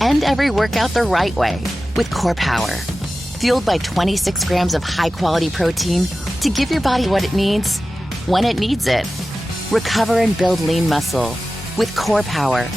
End every workout the right way with Core Power. Fueled by 26 grams of high-quality protein to give your body what it needs when it needs it. Recover and build lean muscle with Core Power.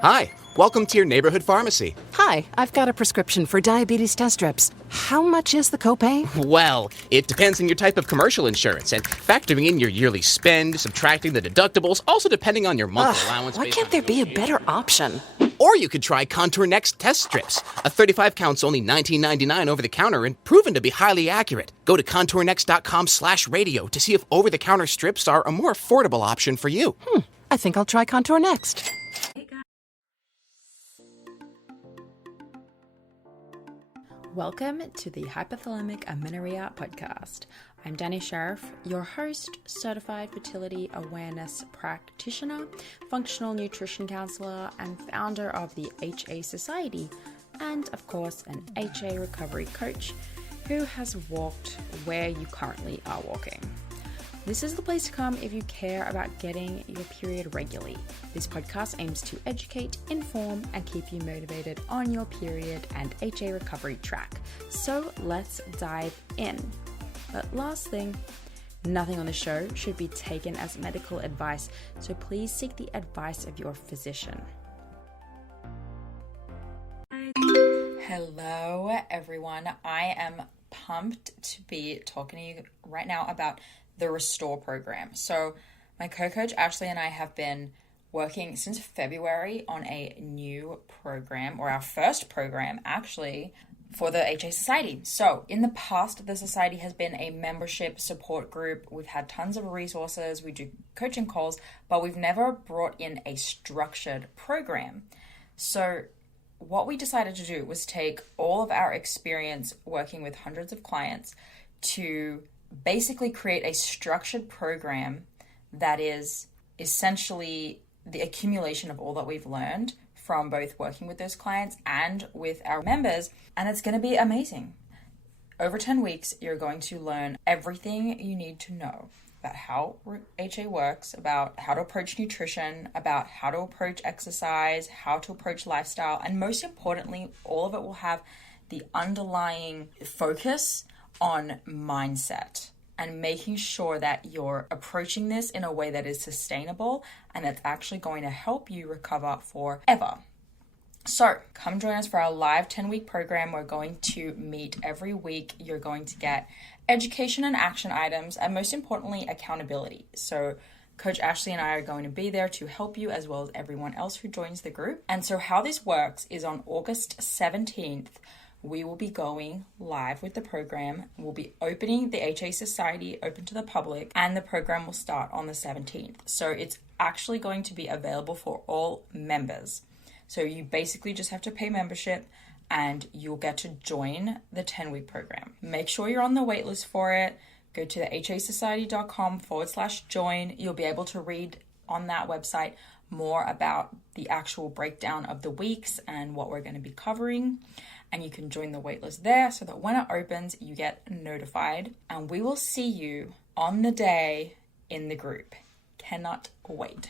Hi, welcome to your neighborhood pharmacy. Hi, I've got a prescription for diabetes test strips. How much is the copay? Well, it depends on your type of commercial insurance and factoring in your yearly spend, subtracting the deductibles, also depending on your monthly allowance. Why can't there be a better option? Or you could try Contour Next test strips. A 35 count's only $19.99 over the counter and proven to be highly accurate. Go to contournext.com/radio to see if over-the-counter strips are a more affordable option for you. I think I'll try Contour Next. Welcome to the Hypothalamic Amenorrhea podcast. I'm Danny Sheriff, your host, certified fertility awareness practitioner, functional nutrition counselor, and founder of the HA Society, and of course, an HA recovery coach who has walked where you currently are walking. This is the place to come if you care about getting your period regularly. This podcast aims to educate, inform, and keep you motivated on your period and HA recovery track. So let's dive in. But last thing, nothing on the show should be taken as medical advice, so please seek the advice of your physician. Hello, everyone. I am pumped to be talking to you right now about the Restore program. So my co-coach Ashley and I have been working since February on a new program, or our first program actually, for the HA Society. So in the past, the Society has been a membership support group. We've had tons of resources. We do coaching calls, but we've never brought in a structured program. So what we decided to do was take all of our experience working with hundreds of clients to basically create a structured program that is essentially the accumulation of all that we've learned from both working with those clients and with our members, and it's going to be amazing. Over 10 weeks, you're going to learn everything you need to know about how HA works, about how to approach nutrition, about how to approach exercise, how to approach lifestyle, and most importantly, all of it will have the underlying focus on mindset and making sure that you're approaching this in a way that is sustainable and that's actually going to help you recover forever. So come join us for our live 10-week program. We're going to meet every week. You're going to get education and action items, and most importantly, accountability. So Coach Ashley and I are going to be there to help you, as well as everyone else who joins the group. And so how this works is on August 17th, we will be going live with the program. We'll be opening the HA Society open to the public, and the program will start on the 17th. So it's actually going to be available for all members. So you basically just have to pay membership and you'll get to join the 10-week program. Make sure you're on the waitlist for it. Go to the hasociety.com/join. You'll be able to read on that website more about the actual breakdown of the weeks and what we're going to be covering. And you can join the waitlist there so that when it opens, you get notified. And we will see you on the day in the group. Cannot wait.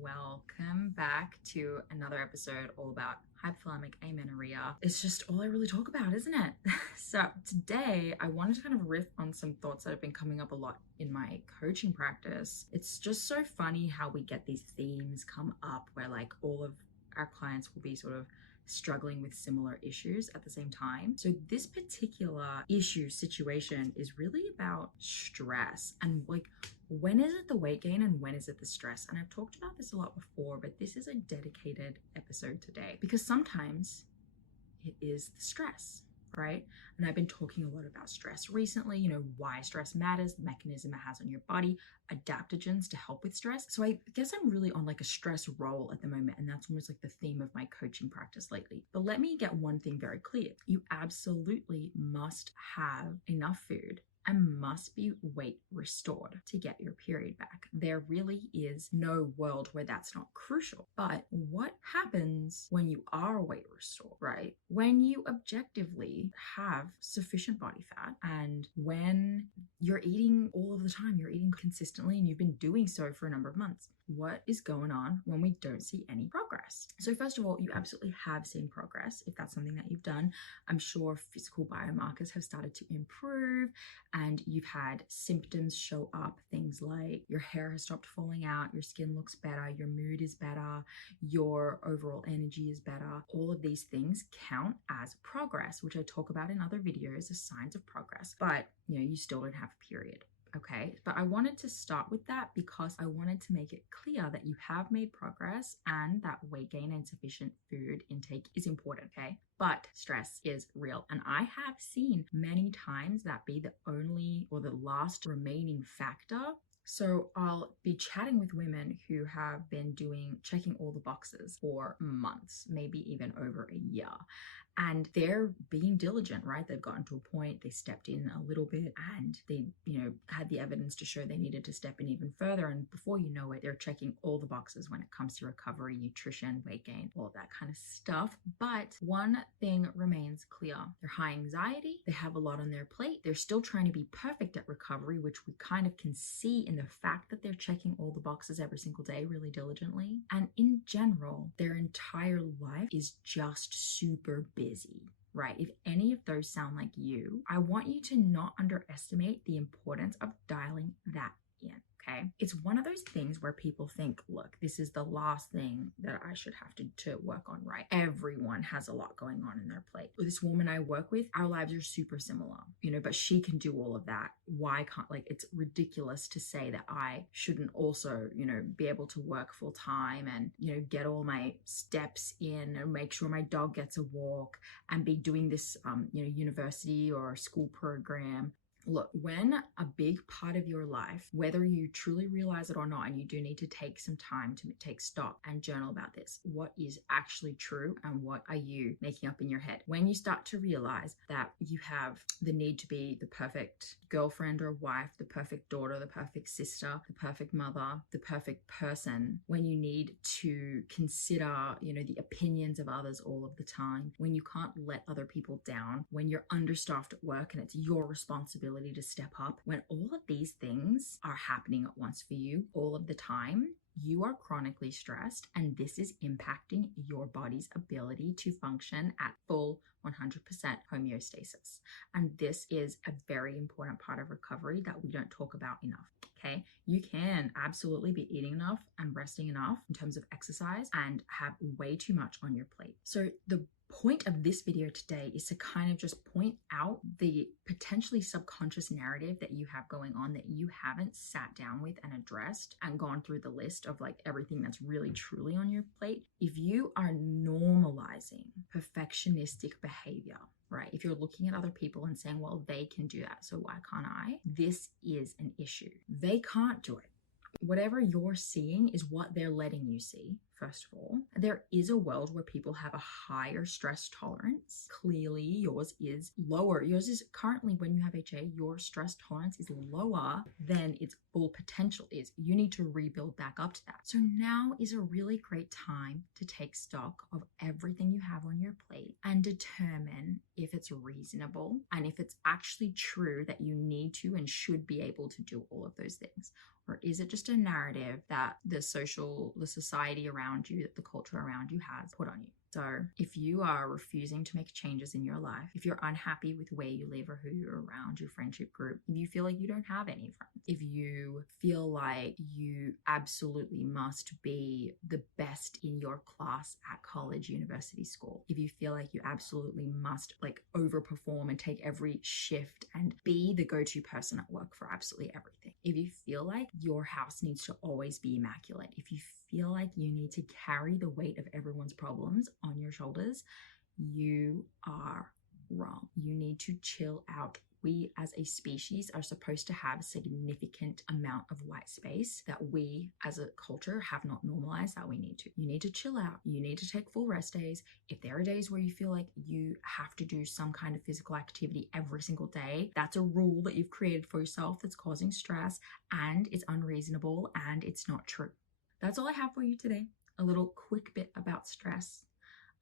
Welcome back to another episode all about hypothalamic amenorrhea. It's just all I really talk about, isn't it? So today I wanted to kind of riff on some thoughts that have been coming up a lot in my coaching practice. It's just so funny how we get these themes come up where like all of our clients will be sort of struggling with similar issues at the same time. So this particular situation is really about stress and like, when is it the weight gain and when is it the stress? And I've talked about this a lot before, but this is a dedicated episode today because sometimes it is the stress, right? And I've been talking a lot about stress recently, why stress matters, the mechanism it has on your body, adaptogens to help with stress. So I guess I'm really on like a stress roll at the moment, and that's almost like the theme of my coaching practice lately. But let me get one thing very clear. You absolutely must have enough food and must be weight restored to get your period back. There really is no world where that's not crucial. But what happens when you are weight restored, right? When you objectively have sufficient body fat and when you're eating all of the time, you're eating consistently and you've been doing so for a number of months. what is going on when we don't see any progress. So first of all, you absolutely have seen progress if that's something that you've done. I'm sure physical biomarkers have started to improve and you've had symptoms show up, things like your hair has stopped falling out, your skin looks better, your mood is better, your overall energy is better. All of these things count as progress, which I talk about in other videos as signs of progress, but you still don't have a period. Okay, but I wanted to start with that because I wanted to make it clear that you have made progress and that weight gain and sufficient food intake is important, okay? But stress is real. And I have seen many times that be the only or the last remaining factor. So I'll be chatting with women who have been checking all the boxes for months, maybe even over a year. And they're being diligent, right? They've gotten to a point, they stepped in a little bit and they, had the evidence to show they needed to step in even further. And before you know it, they're checking all the boxes when it comes to recovery, nutrition, weight gain, all of that kind of stuff. But one thing remains clear. They're high anxiety. They have a lot on their plate. They're still trying to be perfect at recovery, which we kind of can see in the fact that they're checking all the boxes every single day really diligently. And in general, their entire life is just super busy, right? If any of those sound like you, I want you to not underestimate the importance of dialing that in. Okay. It's one of those things where people think, look, this is the last thing that I should have to work on, right? Everyone has a lot going on in their plate. This woman I work with, our lives are super similar, but she can do all of that. Why can't, it's ridiculous to say that I shouldn't also, be able to work full time and, get all my steps in and make sure my dog gets a walk and be doing this, university or school program. Look, when a big part of your life, whether you truly realize it or not, and you do need to take some time to take stock and journal about this, what is actually true and what are you making up in your head? When you start to realize that you have the need to be the perfect girlfriend or wife, the perfect daughter, the perfect sister, the perfect mother, the perfect person, when you need to consider, the opinions of others all of the time, when you can't let other people down, when you're understaffed at work and it's your responsibility to step up, when all of these things are happening at once for you all of the time, you are chronically stressed, and this is impacting your body's ability to function at full 100% homeostasis. And this is a very important part of recovery that we don't talk about enough. Okay, you can absolutely be eating enough and resting enough in terms of exercise and have way too much on your plate. So the point of this video today is to kind of just point out the potentially subconscious narrative that you have going on that you haven't sat down with and addressed and gone through the list of everything that's really truly on your plate. If you are normalizing perfectionistic behavior, right? If you're looking at other people and saying, well, they can do that, so why can't I? This is an issue. They can't do it. Whatever you're seeing is what they're letting you see. First of all, there is a world where people have a higher stress tolerance. Clearly, yours is lower. Yours is currently, when you have HA, your stress tolerance is lower than its full potential is. You need to rebuild back up to that. So now is a really great time to take stock of everything you have on your plate and determine if it's reasonable and if it's actually true that you need to and should be able to do all of those things. Or is it just a narrative that the society around you, that the culture around you has put on you? So if you are refusing to make changes in your life, if you're unhappy with where you live or who you're around, your friendship group, if you feel like you don't have any friends, if you feel like you absolutely must be the best in your class at college, university, school, if you feel like you absolutely must overperform and take every shift and be the go-to person at work for absolutely everything, if you feel like your house needs to always be immaculate, if you feel like you need to carry the weight of everyone's problems on your shoulders, you are wrong. You need to chill out. We as a species are supposed to have a significant amount of white space that we as a culture have not normalized that we need to. You need to chill out. You need to take full rest days. If there are days where you feel like you have to do some kind of physical activity every single day, that's a rule that you've created for yourself that's causing stress and it's unreasonable and it's not true. That's all I have for you today. A little quick bit about stress.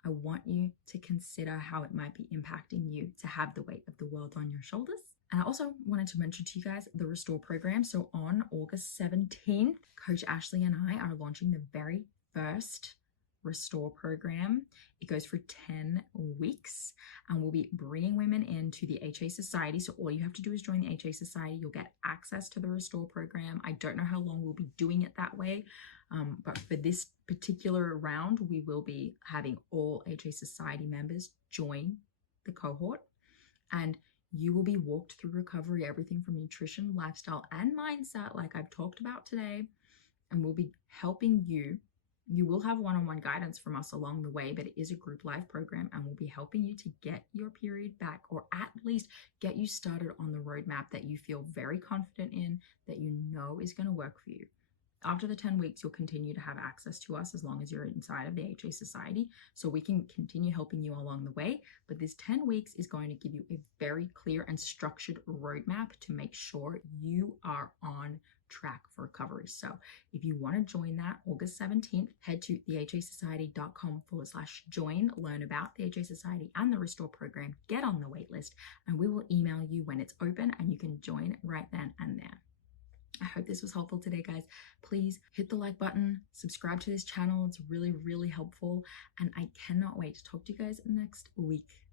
I want you to consider how it might be impacting you to have the weight of the world on your shoulders. And I also wanted to mention to you guys the Restore program. So on August 17th, Coach Ashley and I are launching the very first Restore program. It goes for 10 weeks and we'll be bringing women into the HA Society. So all you have to do is join the HA Society. You'll get access to the Restore program. I don't know how long we'll be doing it that way, but for this particular round, we will be having all HA Society members join the cohort, and you will be walked through recovery, everything from nutrition, lifestyle, and mindset, like I've talked about today, and we'll be helping you. You will have one-on-one guidance from us along the way, but it is a group live program and we'll be helping you to get your period back, or at least get you started on the roadmap that you feel very confident in, that you know is going to work for you. After the 10 weeks, you'll continue to have access to us as long as you're inside of the HA Society, so we can continue helping you along the way. But this 10 weeks is going to give you a very clear and structured roadmap to make sure you are on track for recovery. So if you want to join that, August 17th, head to thehasociety.com/join, learn about the HA Society and the Restore program, get on the wait list, and we will email you when it's open and you can join right then and there. I hope this was helpful today, guys. Please hit the like button, subscribe to this channel. It's really, really helpful. And I cannot wait to talk to you guys next week.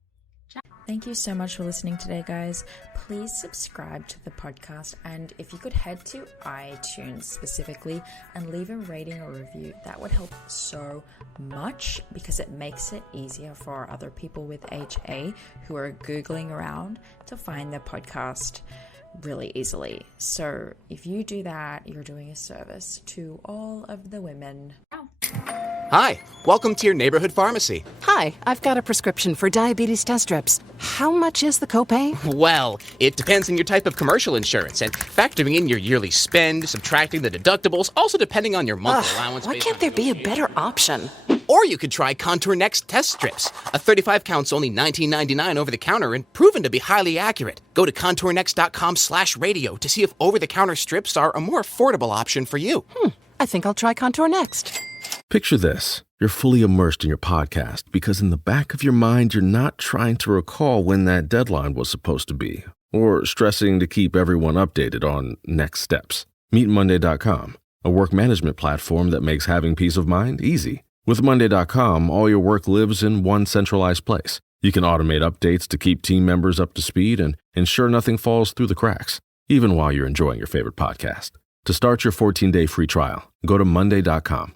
Ciao. Thank you so much for listening today, guys. Please subscribe to the podcast, and if you could head to iTunes specifically and leave a rating or review, that would help so much because it makes it easier for other people with HA who are Googling around to find the podcast really easily. So if you do that, you're doing a service to all of the women. Hi, welcome to your neighborhood pharmacy. Hi, I've got a prescription for diabetes test strips. How much is the copay? Well, it depends on your type of commercial insurance and factoring in your yearly spend, subtracting the deductibles, also depending on your monthly allowance. Why can't there be a better option? Or you could try Contour Next test strips. A 35 count's only $19.99 over the counter and proven to be highly accurate. Go to contournext.com/radio to see if over-the-counter strips are a more affordable option for you. I think I'll try Contour Next. Picture this. You're fully immersed in your podcast because in the back of your mind, you're not trying to recall when that deadline was supposed to be or stressing to keep everyone updated on next steps. Meet Monday.com, a work management platform that makes having peace of mind easy. With Monday.com, all your work lives in one centralized place. You can automate updates to keep team members up to speed and ensure nothing falls through the cracks, even while you're enjoying your favorite podcast. To start your 14-day free trial, go to Monday.com.